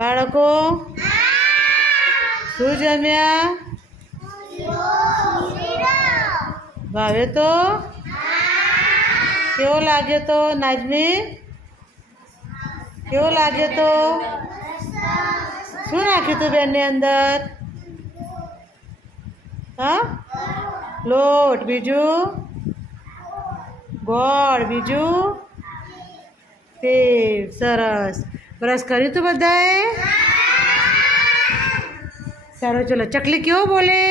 બાળકો શું જમ્યા? ભાવે તો? કેવો લાગ્યો તો નાજમી? કેવો લાગ્યો તો? શું નાખ્યું તું બેનની અંદર? હા, લોટ, બીજું ગોળ, બીજું તેલ. સરસ. બ્રશ કર્યું તું બધાએ? સારું, ચલો. ચકલી કેવો બોલે?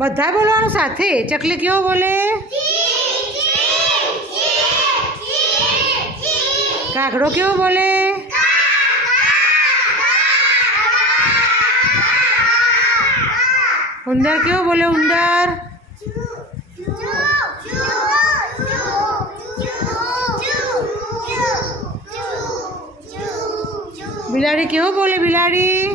બધા બોલવાનું સાથે. ચકલી કેવો બોલે? કાગડો કેવો બોલે? ઉંદર કેવો બોલે? ઉંદર બિલાડી કેવો બોલે? બિલાડી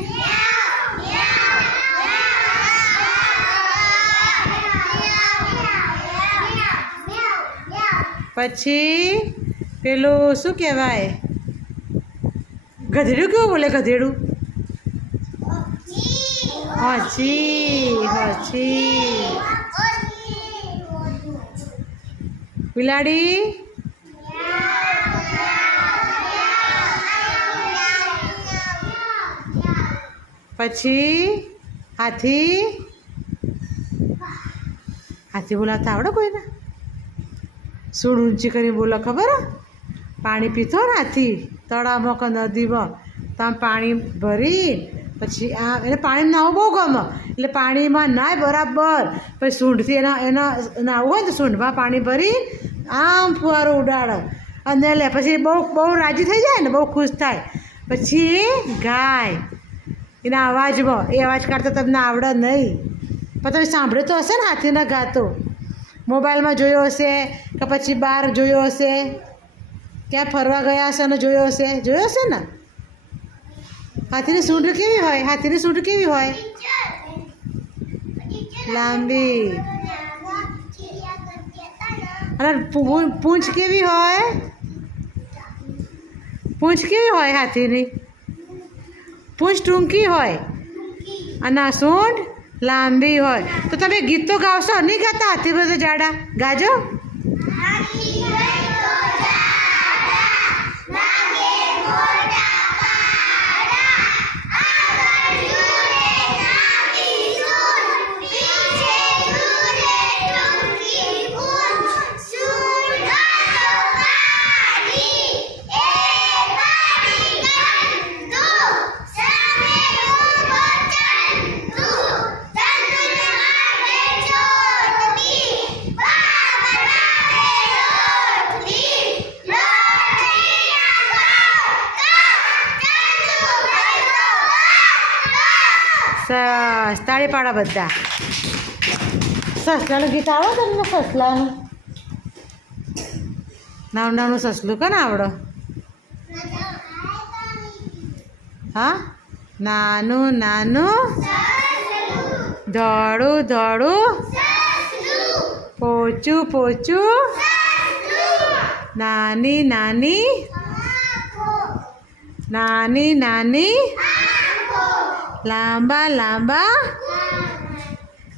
પછી પેલું શું કહેવાય? ગધેડું કેવું બોલે? ગધેડું હાચી હાચી. બિલાડી પછી હાથી. હાથી બોલાવતા આવડે કોઈને? સૂંઢ ઊંચી કરીને બોલો, ખબર? પાણી પીતો ને હાથી તળાવમાં કે નદીમાં, ત્યાં પાણી ભરી પછી એને પાણી નાહવું બહુ ગમે, એટલે પાણીમાં નાય બરાબર. પછી સૂંઢથી એના નાહવું હોય ને તો સૂંઢમાં પાણી ભરી આમ ફુવારો ઉડાડે અને લે. પછી બહુ રાજી થઈ જાય ને, બહુ ખુશ થાય. પછી ગાય એના અવાજમાં, એ અવાજ કાઢતા તમને આવડે નહીં, પણ તમે સાંભળ્યું તો હશે ને હાથીના ગાતો? મોબાઈલમાં જોયો હશે કે પછી બહાર જોયો હશે, ક્યાં ફરવા ગયા હશે અને જોયો હશે ને. હાથીની સૂંઢ કેવી હોય? હાથીની સૂંઢ કેવી હોય? લાંબી. અને પૂંછ કેવી હોય? પૂંછ કેવી હોય હાથીની? પૂંછ ટૂંકી હોય અને આ સૂંઢ લાંબી હોય. તો તમે ગીત તો ગાવશો નહીં? ગાતા હાથી બધું જાડા ગાજો. સરસ. તાળી પાડો બધા. સસલાનું ગીત આવડે તમને? સસલાનું નાનું નાનું સસલું કોને આવડો? હા, નાનું નાનું ધોળું ધોળું પોચું પોચું નાની નાની નાની નાની લાંબા લાંબા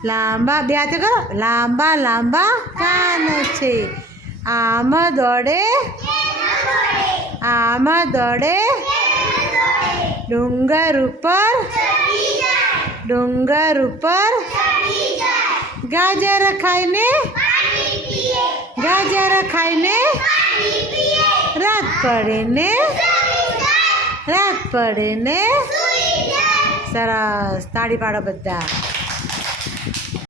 લાંબા. બે હાથે કરો. લાંબા લાંબા કાન છે. આમ દોડે આમ દોડે ડુંગર ઉપર ગાજર ખાઈને રાત પડે ને. સરસ. તાળી પાડો બધા.